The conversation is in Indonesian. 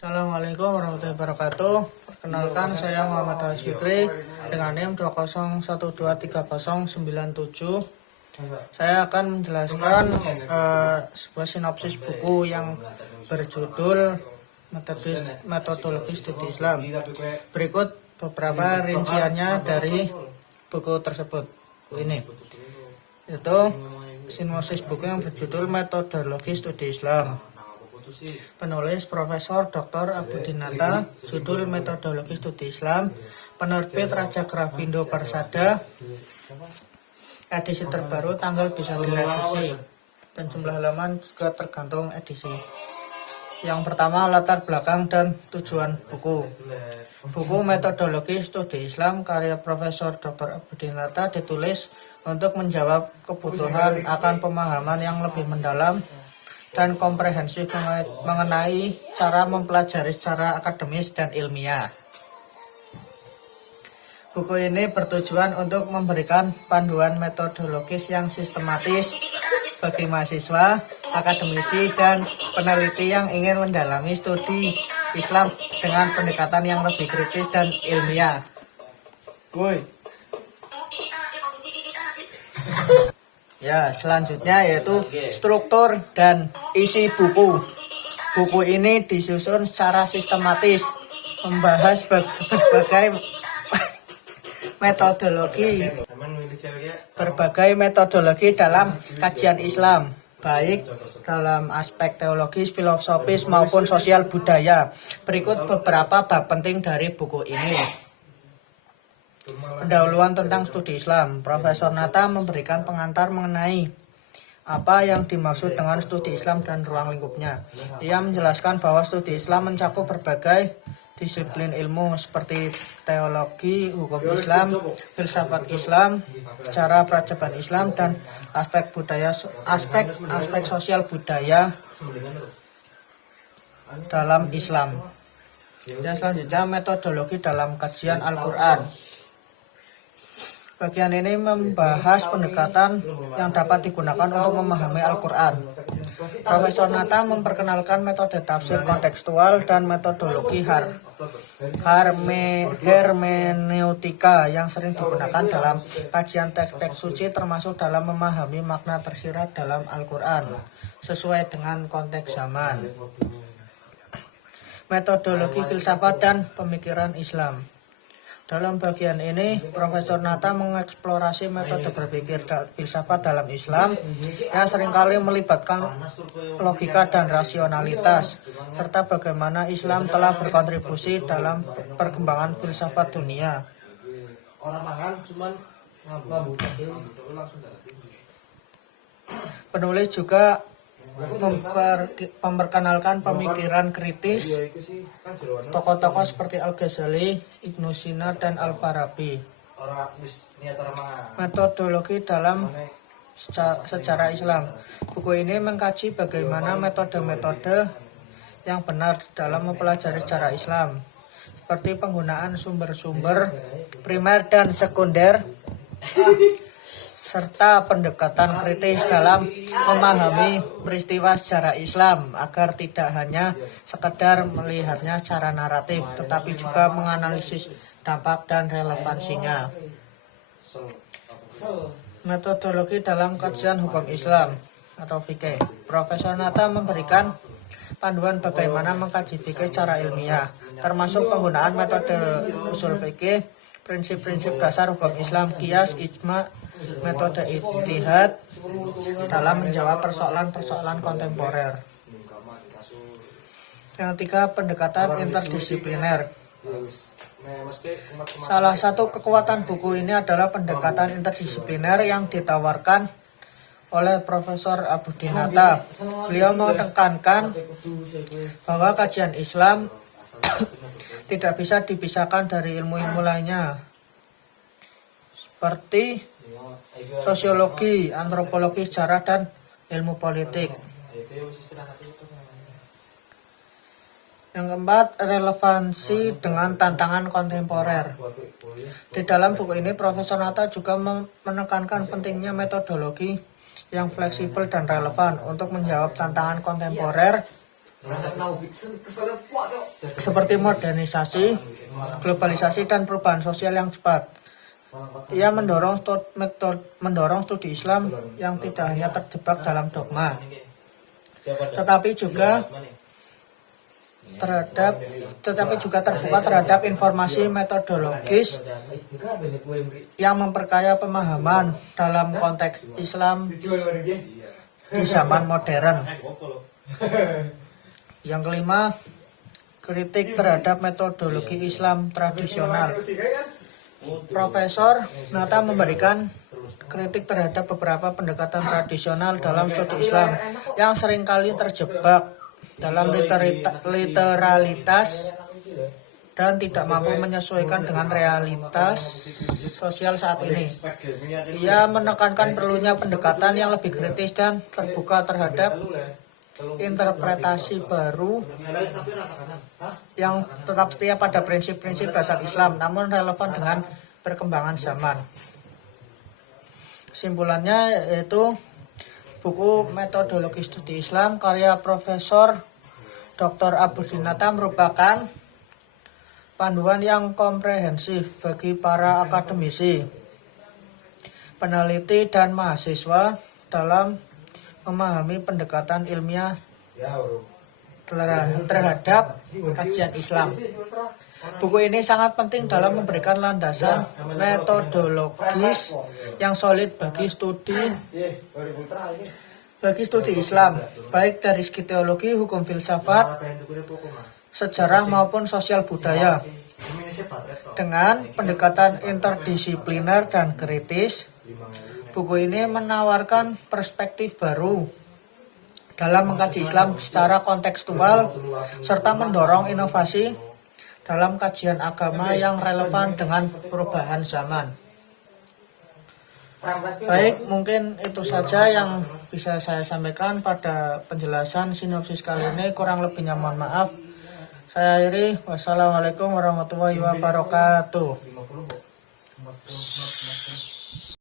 Assalamualaikum warahmatullahi wabarakatuh. Perkenalkan, saya Muhammad Haris Fikri dengan NIM 201230097. Saya akan menjelaskan sebuah sinopsis buku yang berjudul Metodologi Studi Islam. Berikut beberapa rinciannya dari buku tersebut. Ini itu sinopsis buku yang berjudul Metodologi Studi Islam. Penulis Profesor Dr. Abudinata, judul Metodologi Studi Islam, penerbit Raja Grafindo Persada, edisi terbaru tanggal bisa direvisi, dan jumlah halaman juga tergantung edisi. Yang pertama, latar belakang dan tujuan buku. Buku Metodologi Studi Islam karya Profesor Dr. Abudinata ditulis untuk menjawab kebutuhan akan pemahaman yang lebih mendalam dan komprehensif mengenai cara mempelajari secara akademis dan ilmiah. Buku ini bertujuan untuk memberikan panduan metodologis yang sistematis bagi mahasiswa, akademisi, dan peneliti yang ingin mendalami studi Islam dengan pendekatan yang lebih kritis dan ilmiah. Ya, selanjutnya yaitu struktur dan isi buku. Buku ini disusun secara sistematis, membahas berbagai metodologi dalam kajian Islam, baik dalam aspek teologis, filosofis maupun sosial budaya. Berikut beberapa bab penting dari buku ini. Pendahuluan tentang studi Islam. Profesor Nata memberikan pengantar mengenai apa yang dimaksud dengan studi Islam dan ruang lingkupnya. Ia menjelaskan bahwa studi Islam mencakup berbagai disiplin ilmu seperti teologi, hukum Islam, filsafat Islam, sejarah peradaban Islam, dan aspek sosial budaya dalam Islam. Dan selanjutnya metodologi dalam kajian Al-Quran. Bagian ini membahas pendekatan yang dapat digunakan untuk memahami Al-Quran. Profesor Nata memperkenalkan metode tafsir kontekstual dan metodologi hermeneutika yang sering digunakan dalam kajian teks-teks suci, termasuk dalam memahami makna tersirat dalam Al-Quran sesuai dengan konteks zaman. Metodologi filsafat dan pemikiran Islam. Dalam bagian ini, Profesor Nata mengeksplorasi metode berpikir filsafat dalam Islam yang seringkali melibatkan logika dan rasionalitas, serta bagaimana Islam telah berkontribusi dalam perkembangan filsafat dunia. Penulis juga memperkenalkan pemikiran kritis tokoh-tokoh seperti Al-Ghazali, Ibnu Sina, dan Al-Farabi. Metodologi dalam sejarah Islam. Buku ini mengkaji bagaimana metode-metode yang benar dalam mempelajari sejarah Islam, seperti penggunaan sumber-sumber primer dan sekunder, serta pendekatan kritis dalam memahami peristiwa sejarah Islam agar tidak hanya sekedar melihatnya secara naratif, tetapi juga menganalisis dampak dan relevansinya. Metodologi dalam kajian hukum Islam atau fikih. Profesor Nata memberikan panduan bagaimana mengkaji fikih secara ilmiah, termasuk penggunaan metode usul fikih, prinsip-prinsip dasar hukum Islam, qiyas, ijma, metode ijtihad dalam menjawab persoalan-persoalan kontemporer. Yang ketiga, pendekatan interdisipliner. Salah satu kekuatan buku ini adalah pendekatan interdisipliner yang ditawarkan oleh Profesor Abudinata. Beliau menekankan bahwa kajian Islam tidak bisa dipisahkan dari ilmu-ilmu lainnya, seperti sosiologi, antropologi, sejarah, dan ilmu politik. Yang keempat, relevansi dengan tantangan kontemporer. Di dalam buku ini, Profesor Nata juga menekankan pentingnya metodologi yang fleksibel dan relevan untuk menjawab tantangan kontemporer seperti modernisasi, globalisasi, dan perubahan sosial yang cepat. Ia mendorong studi Islam yang tidak hanya terjebak dalam dogma, tetapi juga terbuka terhadap informasi metodologis yang memperkaya pemahaman dalam konteks Islam di zaman modern. Yang kelima, kritik terhadap metodologi Islam tradisional. Profesor Nata memberikan kritik terhadap beberapa pendekatan tradisional dalam studi Islam yang seringkali terjebak dalam literalitas dan tidak mampu menyesuaikan dengan realitas sosial saat ini. Ia menekankan perlunya pendekatan yang lebih kritis dan terbuka terhadap interpretasi baru yang tetap setia pada prinsip-prinsip dasar Islam, namun relevan dengan perkembangan zaman. Kesimpulannya yaitu buku Metodologi Studi Islam karya Profesor Dr. Abudin Nata merupakan panduan yang komprehensif bagi para akademisi, peneliti, dan mahasiswa dalam memahami pendekatan ilmiah terhadap kajian Islam. Buku ini sangat penting dalam memberikan landasan metodologis yang solid bagi studi Islam, baik dari segi teologi, hukum filsafat, sejarah maupun sosial budaya. Dengan pendekatan interdisipliner dan kritis, buku ini menawarkan perspektif baru dalam mengkaji Islam secara kontekstual serta mendorong inovasi dalam kajian agama yang relevan dengan perubahan zaman. Baik, mungkin itu saja yang bisa saya sampaikan pada penjelasan sinopsis kali ini. Kurang lebihnya mohon maaf. Saya akhiri. Wassalamualaikum warahmatullahi wabarakatuh.